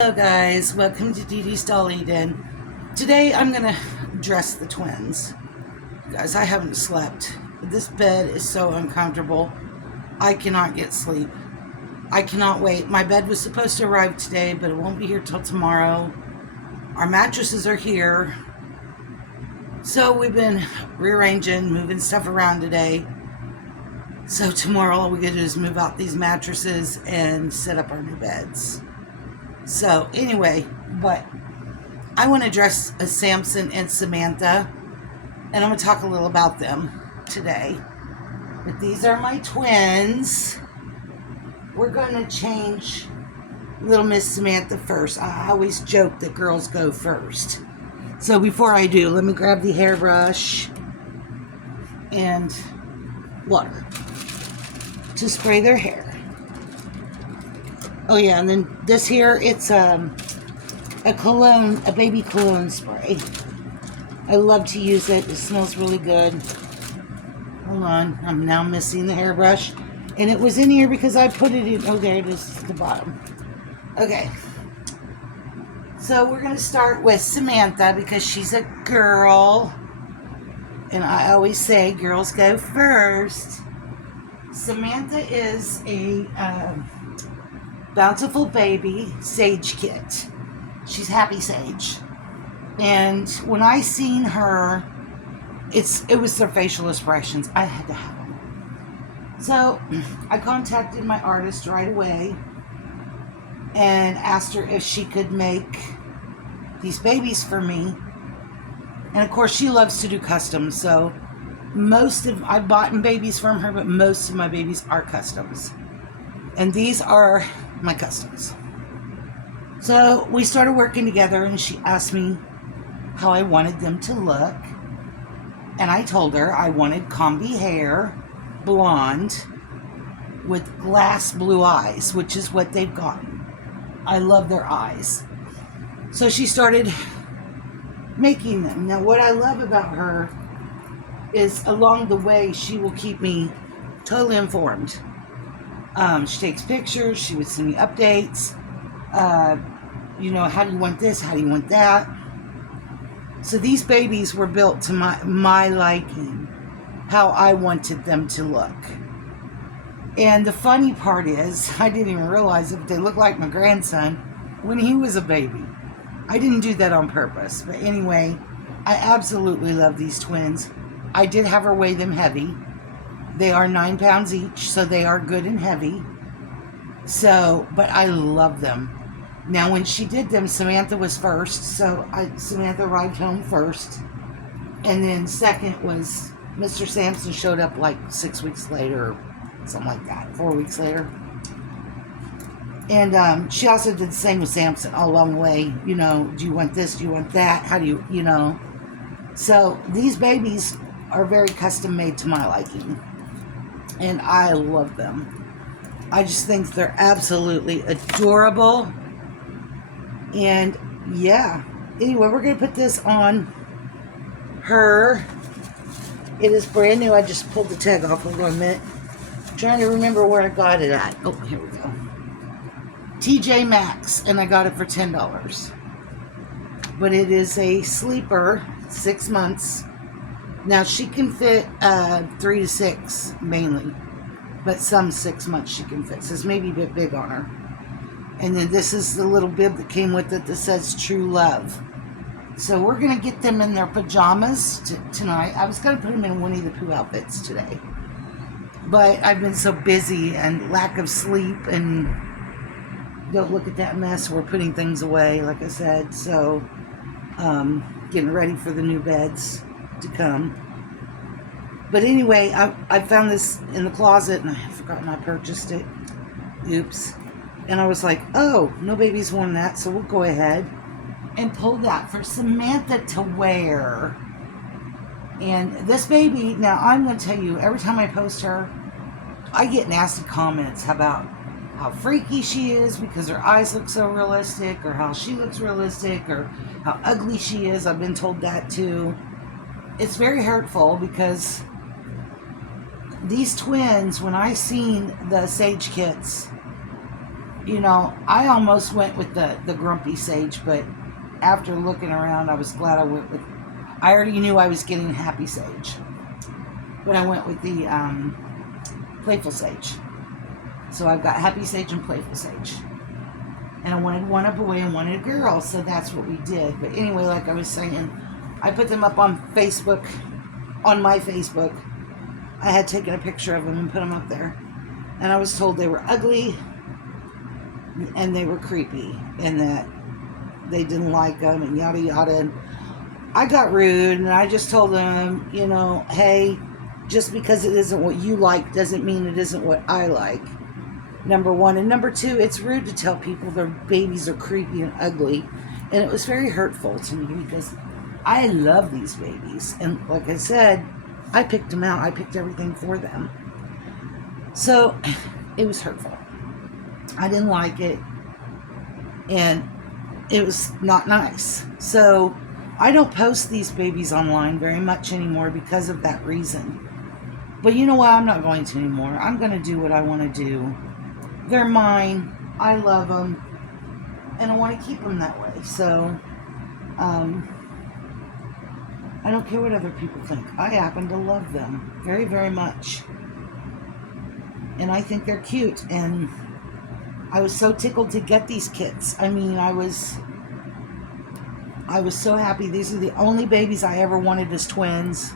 Hello guys, welcome to Dee Dee's Dolly Den. Today I'm gonna dress the twins. Guys, I haven't slept. This bed is so uncomfortable. I cannot get sleep. I cannot wait. My bed was supposed to arrive today, but it won't be here till tomorrow. Our mattresses are here. So we've been rearranging, moving stuff around today. So tomorrow all we gotta do is move out these mattresses and set up our new beds. So anyway, but I want to dress as Samson and Samantha, and I'm going to talk a little about them today. But these are my twins. We're going to change little Miss Samantha first. I always joke that girls go first. So before I do, let me grab the hairbrush and water to spray their hair. Oh yeah, and then this here, it's a cologne, a baby cologne spray. I love to use it. It smells really good. Hold on, I'm now missing the hairbrush. And it was in here because I put it in, oh there it is at the bottom. Okay. So we're going to start with Samantha because she's a girl. And I always say girls go first. Samantha is a Bountiful Baby Sage Kit. She's Happy Sage. And when I seen her, it was their facial expressions. I had to have them. So I contacted my artist right away and asked her if she could make these babies for me. And of course she loves to do customs, so I've bought babies from her, but most of my babies are customs. And these are my customs. So we started working together and she asked me how I wanted them to look. And I told her I wanted combi hair, blonde, with glass blue eyes, which is what they've gotten. I love their eyes. So she started making them. Now what I love about her is along the way she will keep me totally informed. She takes pictures. She would send me updates. How do you want this? How do you want that? So these babies were built to my liking, how I wanted them to look. And the funny part is, I didn't even realize it, but they look like my grandson when he was a baby. I didn't do that on purpose. But anyway, I absolutely love these twins. I did have her weigh them heavy. They are 9 pounds each, so they are good and heavy. But I love them. Now, when she did them, Samantha was first, so Samantha arrived home first. And then second was Mr. Samson showed up like 6 weeks later, or something like that, 4 weeks later. And she also did the same with Samson all along the way. Do you want this? Do you want that? How do you? So these babies are very custom made to my liking. And I love them. I just think they're absolutely adorable. And yeah. Anyway, we're going to put this on her. It is brand new. I just pulled the tag off. Hold on a minute. I'm trying to remember where I got it at. Oh, here we go. TJ Maxx. And I got it for $10. But it is a sleeper. 6 months. Now, she can fit 3 to 6, mainly. But some 6 months she can fit. So it's maybe a bit big on her. And then this is the little bib that came with it that says True Love. So we're going to get them in their pajamas tonight. I was going to put them in Winnie the Pooh outfits today. But I've been so busy and lack of sleep. And don't look at that mess. We're putting things away, like I said. So getting ready for the new beds to come. But anyway, I found this in the closet and I had forgotten I purchased it. Oops. And I was like, oh, no baby's worn that, so we'll go ahead and pull that for Samantha to wear. And this baby, now I'm going to tell you, every time I post her, I get nasty comments about how freaky she is because her eyes look so realistic, or how she looks realistic, or how ugly she is. I've been told that too. It's very hurtful because these twins, when I seen the Sage kits, I almost went with the grumpy sage, but after looking around, I was glad I went with. I already knew I was getting happy sage, but I went with the playful sage. So I've got happy sage and playful sage. And I wanted one a boy and one a girl, so that's what we did. But anyway, like I was saying, I put them up on Facebook, on my Facebook. I had taken a picture of them and put them up there. And I was told they were ugly and they were creepy and that they didn't like them and yada yada. And I got rude and I just told them, hey, just because it isn't what you like doesn't mean it isn't what I like. Number one. And number two, it's rude to tell people their babies are creepy and ugly. And it was very hurtful to me because I love these babies. And like I said, I picked them out. I picked everything for them. So it was hurtful. I didn't like it. And it was not nice. So I don't post these babies online very much anymore because of that reason. But you know what? I'm not going to anymore. I'm going to do what I want to do. They're mine. I love them. And I want to keep them that way. So, I don't care what other people think. I happen to love them very, very much. And I think they're cute. And I was so tickled to get these kits. I mean, I was so happy. These are the only babies I ever wanted as twins.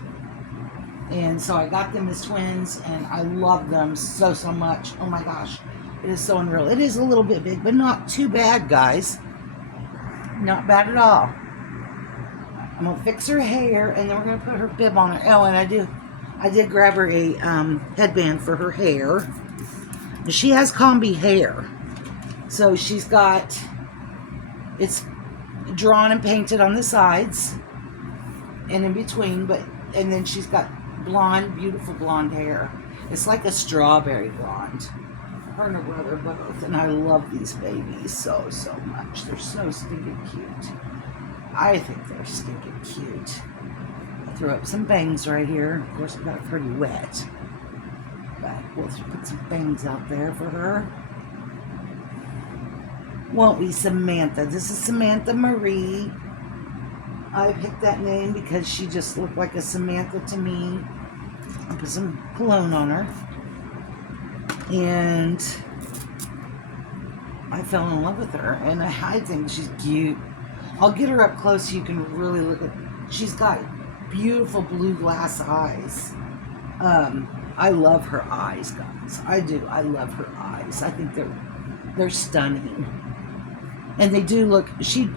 And so I got them as twins. And I love them so, so much. Oh my gosh. It is so unreal. It is a little bit big, but not too bad, guys. Not bad at all. I'm going to fix her hair, and then we're going to put her bib on her. Oh, and I did grab her a headband for her hair. She has combi hair. So she's got, it's drawn and painted on the sides and in between, and then she's got blonde, beautiful blonde hair. It's like a strawberry blonde. Her and her brother both, and I love these babies so, so much. They're so stinking cute. I think they're stinking cute. I threw up some bangs right here. Of course, I got it pretty wet. But we'll put some bangs out there for her. Won't we, Samantha? This is Samantha Marie. I picked that name because she just looked like a Samantha to me. I put some cologne on her. And I fell in love with her, and I think she's cute. I'll get her up close so you can really look at. She's got beautiful blue glass eyes. I love her eyes, guys. I do. I love her eyes. I think they're stunning, and they do look.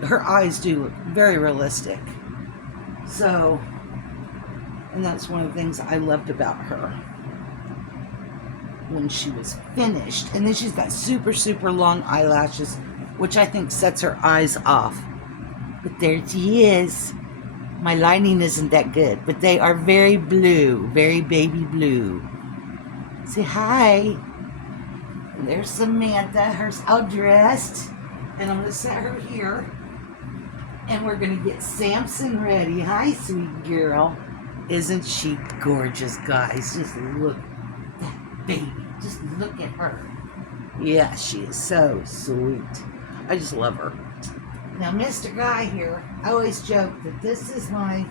Her eyes do look very realistic. So, and that's one of the things I loved about her. When she was finished. And then she's got super, super long eyelashes, which I think sets her eyes off. But there she is. My lighting isn't that good, but they are very blue, very baby blue. Say hi. And there's Samantha, her's all dressed. And I'm going to set her here. And we're going to get Samson ready. Hi, sweet girl. Isn't she gorgeous, guys? Just look. Baby, just look at her. Yeah, she is so sweet. I just love her. Now, Mr. Guy here, I always joke that this is my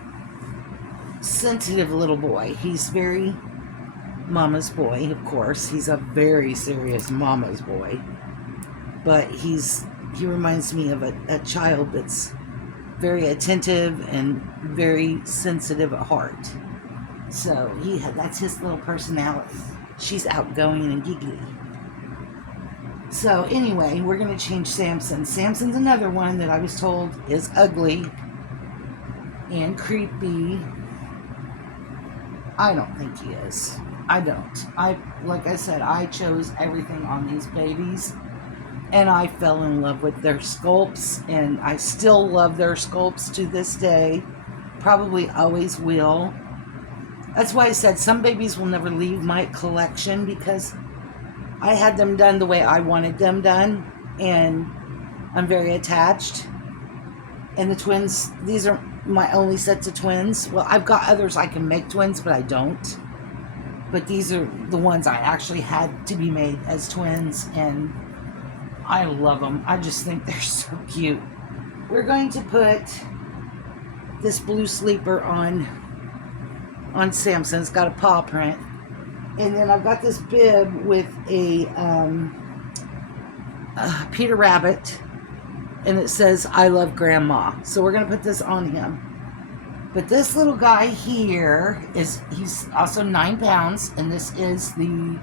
sensitive little boy. He's very mama's boy, of course. He's a very serious mama's boy. But he reminds me of a child that's very attentive and very sensitive at heart. So that's his little personality. She's outgoing and giggly. So anyway, we're going to change Samson. Samson's another one that I was told is ugly and creepy. I don't think he is. I don't. Like I said, I chose everything on these babies. And I fell in love with their sculpts. And I still love their sculpts to this day. Probably always will. That's why I said some babies will never leave my collection because I had them done the way I wanted them done, and I'm very attached. And the twins, these are my only sets of twins. Well, I've got others I can make twins, but I don't. But these are the ones I actually had to be made as twins, and I love them. I just think they're so cute. We're going to put this blue sleeper on Samson. It's got a paw print. And then I've got this bib with a Peter Rabbit, and it says, I love Grandma. So we're going to put this on him. But this little guy here, he's also 9 pounds, and this is the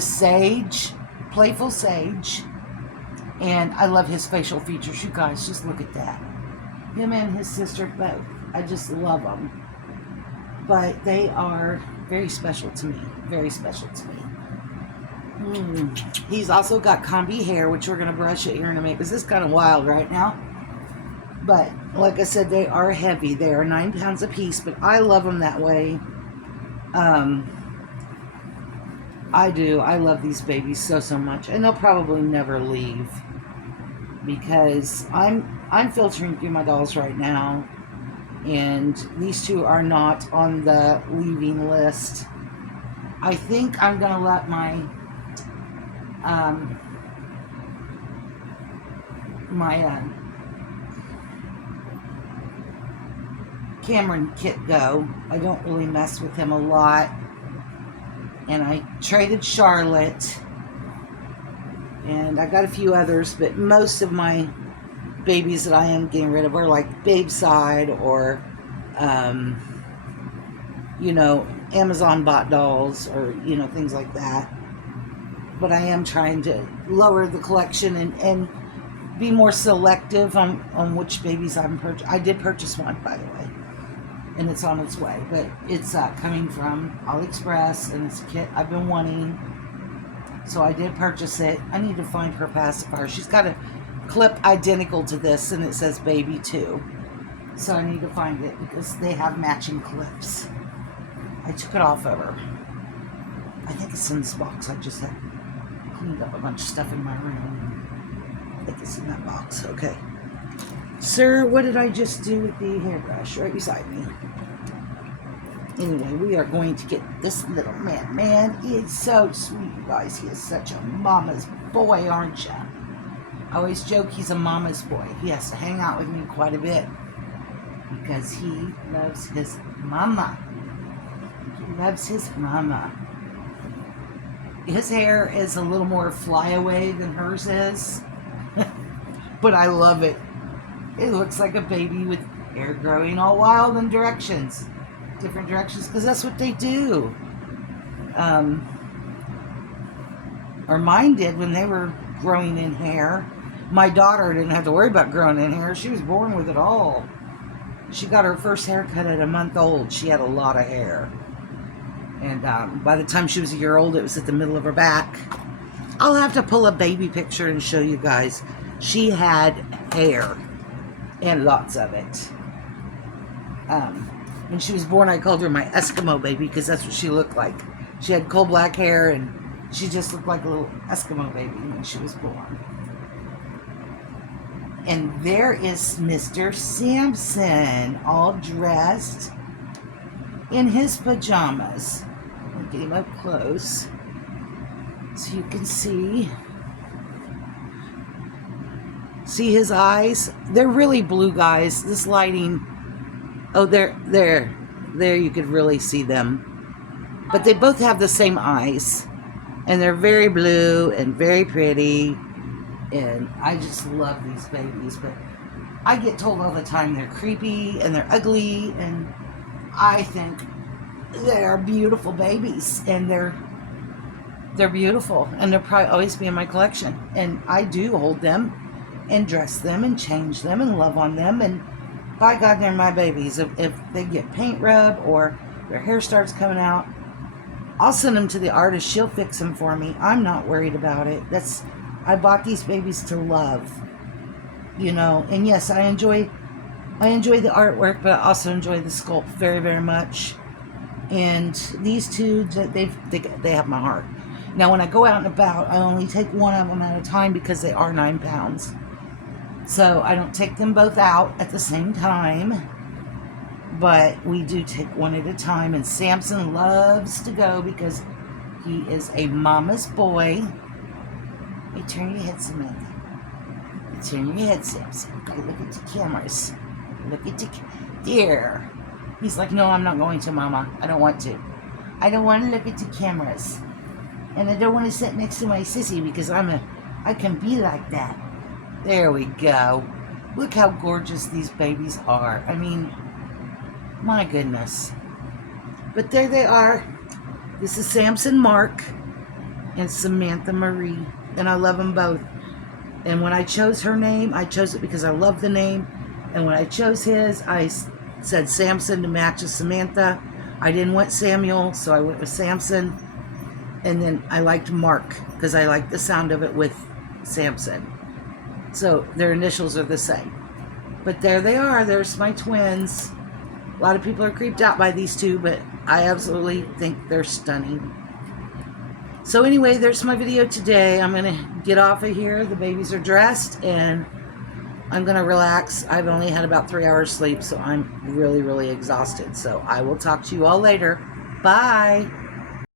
Sage, Playful Sage. And I love his facial features. You guys, just look at that. Him and his sister both. I just love them. But they are very special to me. Very special to me. He's also got combi hair, which we're going to brush it here in a minute, because this is kind of wild right now. But like I said, they are heavy. They are 9 pounds a piece, but I love them that way. I do. I love these babies so much, and they'll probably never leave, because I'm filtering through my dolls right now, and these two are not on the leaving list. I think I'm gonna let my Cameron kit go. I don't really mess with him a lot. And I traded Charlotte. And I got a few others, but most of my babies that I am getting rid of are like Babeside or, Amazon bot dolls or, things like that. But I am trying to lower the collection and be more selective on which babies I'm purchasing. I did purchase one, by the way, and it's on its way. But it's coming from AliExpress, and it's a kit I've been wanting. So I did purchase it. I need to find her pacifier. She's got a clip identical to this, and it says baby too. So I need to find it because they have matching clips. I took it off of her. I think it's in this box. I just had cleaned up a bunch of stuff in my room. I think it's in that box. Okay. Sir, what did I just do with the hairbrush right beside me? Anyway, we are going to get this little man. Man, he is so sweet, you guys. He is such a mama's boy, aren't you? I always joke he's a mama's boy. He has to hang out with me quite a bit because he loves his mama. He loves his mama. His hair is a little more flyaway than hers is, but I love it. It looks like a baby with hair growing all wild in different directions, because that's what they do. Or mine did when they were growing in hair. My daughter didn't have to worry about growing in hair. She was born with it all. She got her first haircut at a month old. She had a lot of hair. And by the time she was a year old, it was at the middle of her back. I'll have to pull a baby picture and show you guys. She had hair, and lots of it. When she was born, I called her my Eskimo baby because that's what she looked like. She had coal black hair, and she just looked like a little Eskimo baby when she was born. And there is Mr. Samson, all dressed in his pajamas. I'll get him up close so you can see. See his eyes? They're really blue, guys. This lighting. Oh, there you could really see them. But they both have the same eyes. And they're very blue and very pretty. And I just love these babies. But I get told all the time they're creepy and they're ugly. And I think they are beautiful babies. And they're beautiful. And they'll probably always be in my collection. And I do hold them and dress them and change them and love on them. And by God, they're my babies. If they get paint rub or their hair starts coming out, I'll send them to the artist. She'll fix them for me. I'm not worried about it. I bought these babies to love, And yes, I enjoy the artwork, but I also enjoy the sculpt very, very much. And these two, they have my heart. Now, when I go out and about, I only take one of them at a time because they are 9 pounds. So I don't take them both out at the same time, but we do take one at a time. And Samson loves to go because he is a mama's boy, You turn your head, Samantha. You turn your head, Samson. Go look at the cameras. Look at the... There. He's like, no, I'm not going to, Mama. I don't want to. I don't want to look at the cameras. And I don't want to sit next to my sissy because I can be like that. There we go. Look how gorgeous these babies are. I mean, my goodness. But there they are. This is Samson Mark and Samantha Marie. And I love them both. And when I chose her name, I chose it because I love the name. And when I chose his, I said Samson to match with Samantha. I didn't want Samuel, so I went with Samson. And then I liked Mark because I liked the sound of it with Samson. So their initials are the same. But there they are. There's my twins. A lot of people are creeped out by these two, but I absolutely think they're stunning. So anyway, there's my video today. I'm going to get off of here. The babies are dressed, and I'm going to relax. I've only had about 3 hours sleep, so I'm really, really exhausted. So I will talk to you all later. Bye.